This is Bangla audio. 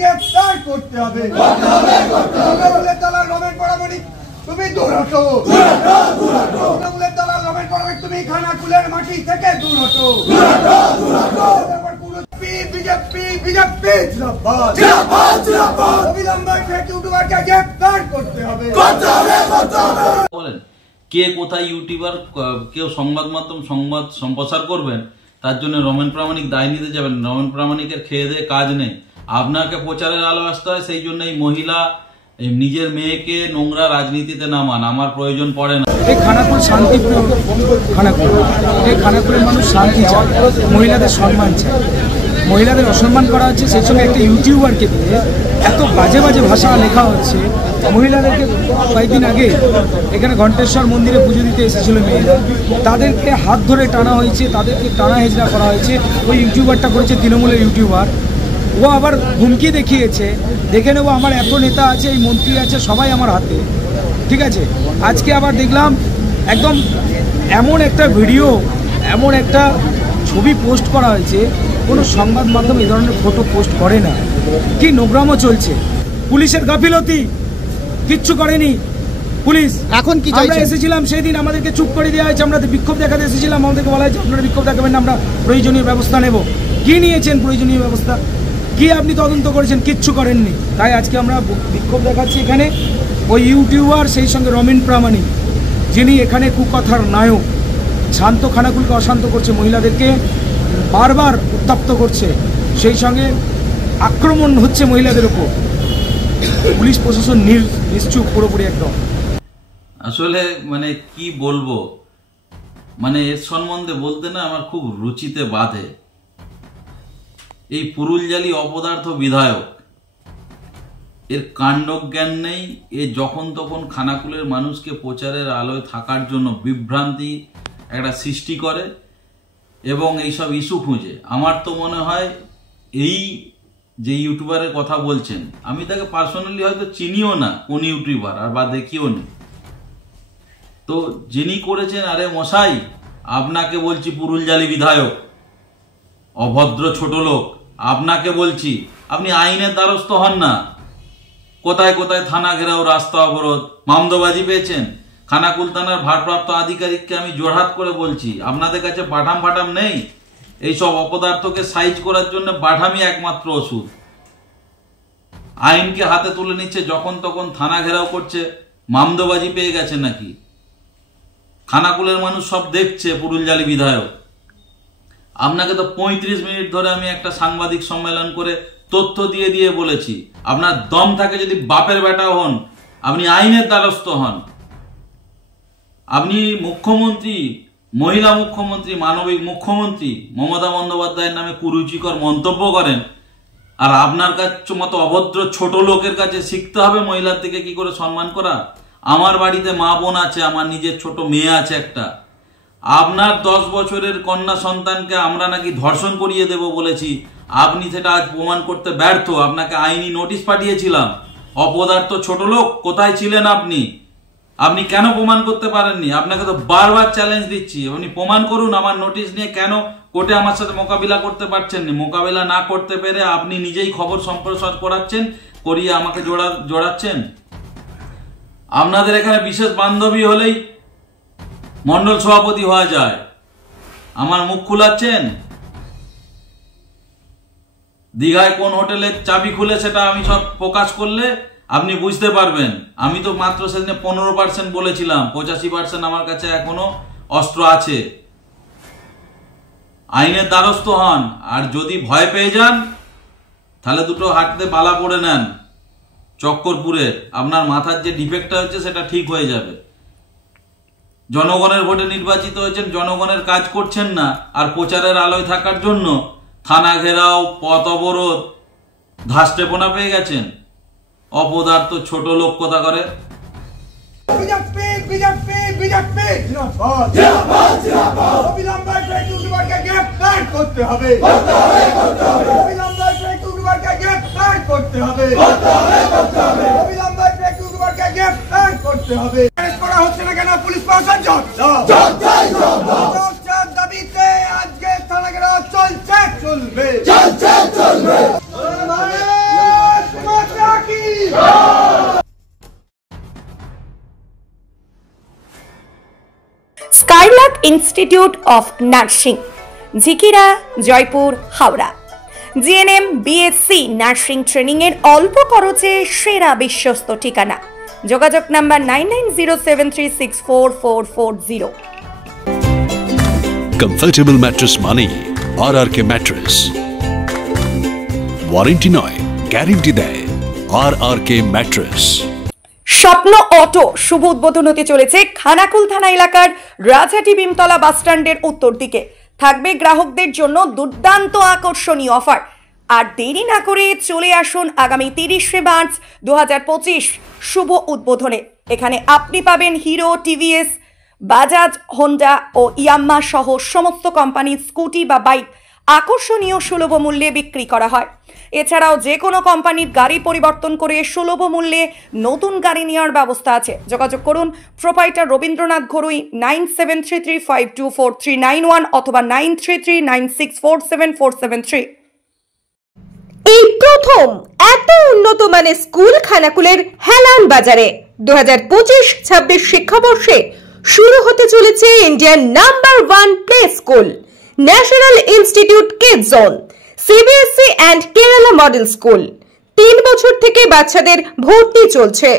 গ্রেফতার করতে হবে। তৃণমূলের দালাল রমেন প্রামাণিক তুমি দূর হটো, তৃণমূলের দালাল রমেন প্রামাণিক তুমি খানাকুলের মাটি থেকে দূর হটো। বিজেপি বিজেপি অবিলম্বে ফেক ইউটিউবারকে গ্রেফতার করতে হবে। বলেন কে কোথায় ইউটিউবার কেউ সংবাদ মাধ্যম সংবাদ সম্প্রচার করবেন তার জন্য রমেন প্রামাণিক দায় নিতে যাবেন। রমেন প্রামাণিকের খেয়ে দিয়ে কাজ নেই, আপনাকে প্রচারের আলো আসতে হয়। সেই জন্য এই মহিলা নিজের মেয়েকে নোংরা রাজনীতিতে নামান আমার প্রয়োজন পড়ে না। এই খানাকুল শান্তিপ্রিয় খানাকুল, এই খানাকুলের মানুষ শান্তি চায়, মহিলাদের সম্মান চায়। মহিলাদের অসম্মান করা হচ্ছে, সেই সঙ্গে একটা ইউটিউবারকে দিয়ে এত বাজে বাজে ভাষা লেখা হচ্ছে। মহিলাদেরকে কয়েকদিন আগে এখানে ঘণ্টেশ্বর মন্দিরে পুজো দিতে এসেছিল মেয়েরা, তাদেরকে হাত ধরে টানা হয়েছে, তাদেরকে টানা হেজরা করা হয়েছে। ওই ইউটিউবারটা করেছে তৃণমূলের ইউটিউবার, ও আবার হুমকি দেখিয়েছে, দেখে নেবো আমার এত নেতা আছে, এই মন্ত্রী আছে, সবাই আমার হাতে। ঠিক আছে, আজকে আবার দেখলাম একদম এমন একটা ভিডিও, এমন একটা ছবি পোস্ট করা হয়েছে, কোনো সংবাদ মাধ্যম এই ধরনের ফটো পোস্ট করে না। কি নোংরামও চলছে, পুলিশের গাফিলতি, কিচ্ছু করেনি পুলিশ। এখন কি আমরা এসেছিলাম সেই দিন আমাদেরকে চুপ করে দেওয়া হয়েছে, আমরা বিক্ষোভ দেখাতে এসেছিলাম, আমাদেরকে বলা হয়েছে আপনারা বিক্ষোভ দেখাবেন না, আমরা প্রয়োজনীয় ব্যবস্থা নেব। কি নিয়েছেন প্রয়োজনীয় ব্যবস্থা? কি আপনি তদন্ত করেছেন? কিচ্ছু করেননি। তাই আজকে আমরা বিক্ষোভ দেখাচ্ছি এখানে। ওই ইউটিউবার সেই সঙ্গে রমেন প্রামাণিক, যিনি এখানে কুকথার নায়ক, শান্ত খানাকুলকে অশান্ত করছে, মহিলাদেরকে বারবার উত্তপ্ত করছে, সেই সঙ্গে আক্রমণ হচ্ছে মহিলাদের উপর। পুলিশ প্রশাসন নিশ্চুপ পুরোপুরি একদম। আসলে মানে কি বলবো, মানে এর সম্বন্ধে বলতে না আমার খুব রুচিতে বাধে। এই পুরুলজালি অপদার্থ বিধায়ক, এর কাণ্ডজ্ঞান নেই। এ যখন তখন খানাকুলের মানুষকে প্রচারের আলোয় থাকার জন্য বিভ্রান্তি একটা সৃষ্টি করে এবং এইসব ইস্যু খুঁজে। আমার তো মনে হয় এই যে ইউটিউবারের কথা বলছেন, আমি তাকে পার্সোনালি হয়তো চিনিও না কোন ইউটিউবার, আর বা দেখিও নি। তো যিনি করেছেন, আরে মশাই আপনাকে বলছি পুরুলজালি বিধায়ক, অভদ্র ছোট লোক, আপনাকে বলছি আপনি আইনের দ্বারস্থ হন না। কোথায় কোথায় থানা ঘেরাও, রাস্তা অবরোধ, মামদোবাজি পেয়েছেন। খানাকুল থানার ভারপ্রাপ্ত আধিকারিককে আমি জোরহাত করে বলছি, আপনাদের কাছে বাঠাম ফাটাম নেই? এইসব অপদার্থকে সাইজ করার জন্য বাঠামই একমাত্র ওষুধ। আইনকে হাতে তুলে নিচ্ছে, যখন তখন থানা ঘেরাও করছে, মামদোবাজি পেয়ে গেছে নাকি? খানাকুলের মানুষ সব দেখছে পুরুলজালি বিধায়ক। আপনাকে তো 35 মিনিট ধরে আমি একটা সাংবাদিক সম্মেলন করে তথ্য দিয়ে দিয়ে বলেছি, আপনার দম থাকে যদি বাপের বেটা হন, আপনি আইনের দ্বারস্থ হন। আপনি মুখ্যমন্ত্রী, মহিলা মুখ্যমন্ত্রী, মানবিক মুখ্যমন্ত্রী মমতা বন্দ্যোপাধ্যায়ের নামে কুরুচিকর মন্তব্য করেন, আর আপনার কাছে মতো অভদ্র ছোট লোকের কাছে শিখতে হবে মহিলার থেকে কি করে সম্মান করা। আমার বাড়িতে মা বোন আছে, আমার নিজের ছোট মেয়ে আছে একটা। আপনার 10 বছরের কন্যা সন্তানকে আমরা নাকি ধর্ষণ করিয়ে দেব বলেছি, আপনি সেটা আজ প্রমাণ করতে ব্যর্থ। আপনাকে আইনি নোটিশ পাঠিয়েছিলাম। অপদার্থ ছোট লোক, কোথায় ছিলেন আপনি? আপনি কেন প্রমাণ করতে পারেননি? আপনাকে তো বারবার চ্যালেঞ্জ দিচ্ছি, আপনি প্রমাণ করুন। আমার নোটিশ নিয়ে কেন কোর্টে আমার সাথে মোকাবিলা করতে পারছেন না? মোকাবিলা না করতে পেরে আপনি নিজেই খবর সম্প্রচার করাচ্ছেন, করিয়ে আমাকে জড়াচ্ছেন। আপনাদের এখানে বিশেষ বান্ধবী হলেই মন্ডল সভাপতি হওয়া যায়, আমার মুখ খুলাচ্ছেন। দীঘায় কোন হোটেলের চাবি খুলে সেটা আমি সব প্রকাশ করলে আপনি বুঝতে পারবেন। আমি তো মাত্র সেদিনে 15% বলেছিলাম, 85% আমার কাছে এখনো অস্ত্র আছে। আইনের দ্বারস্থ হন, আর যদি ভয় পেয়ে যান তাহলে দুটো হাঁটতে বালা পড়ে নেন চক্করপুরে। আপনার মাথার যে ডিফেক্টটা হচ্ছে সেটা ঠিক হয়ে যাবে। জনগণের ভোটে নির্বাচিত হয়েছেন, জনগণের কাজ করছেন না, আর প্রচারের আলোয় থাকার জন্য থানা ঘেরাও, পথ অবরোধ, ধাস্টেপনা পেয়ে গেছেন। অপদার্থ ছোট লোক কথা করে। বিজেপি বিজেপি বিজেপি অবিলম্বে ফেক ইউটিউবারকে গ্রেফতার করতে হবে, অবিলম্বে ফেক ইউটিউবারকে গ্রেফতার করতে হবে, অবিলম্বে ফেক ইউটিউবারকে গ্রেফতার করতে হবে। করা হচ্ছে না কেন? পুলিশ প্রশাসন দাবিতে আজকে থানা ঘেরাও চলছে, চলবে। Institute of nursing, Jhikira, Jaipur, Howrah. GNM, BSc nursing training এর অল্প খরচে সেরা বিশ্বস্ত ঠিকানা। যোগাযোগ number 9907364440। Comfortable mattress money, RRK mattress. Warranty নয়, গ্যারেন্টি দেয় RRK mattress। স্বপ্ন অটো শুভ উদ্বোধন হতে চলেছে খানাকুল থানা এলাকার রাজহাটি ভীমতলা বাসস্ট্যান্ডের উত্তর দিকে। থাকবে গ্রাহকদের জন্য দুর্দান্ত আকর্ষণীয় অফার। আর দেরি না করে চলে আসুন আগামী 30শে মার্চ 2025 শুভ উদ্বোধনে। এখানে আপনি পাবেন হিরো, টিভিএস, বাজাজ, হোন্ডা ও ইয়াম্মা সহ সমস্ত কোম্পানির স্কুটি বা বাইক আকর্ষণীয় সুলভ মূল্যে বিক্রি করা হয়। এছাড়াও যে কোনো কোম্পানির গাড়ি পরিবর্তন করে সুলভ মূল্যে নতুন গাড়ি নেওয়ার ব্যবস্থা আছে। যোগাযোগ করুন প্রোপাইটার রবীন্দ্রনাথ ঘরুই 9733524391 অথবা 9339647473। এই প্রথম এত উন্নত মানের স্কুল খানাকুলের হেলান বাজারে 2025-26 শিক্ষাবর্ষে শুরু হতে চলেছে Indian number 1 play school, national institute kids zone, CBSE and Kerala model school. 3 বছর থেকে বাচ্চাদের ভর্তি চলছে।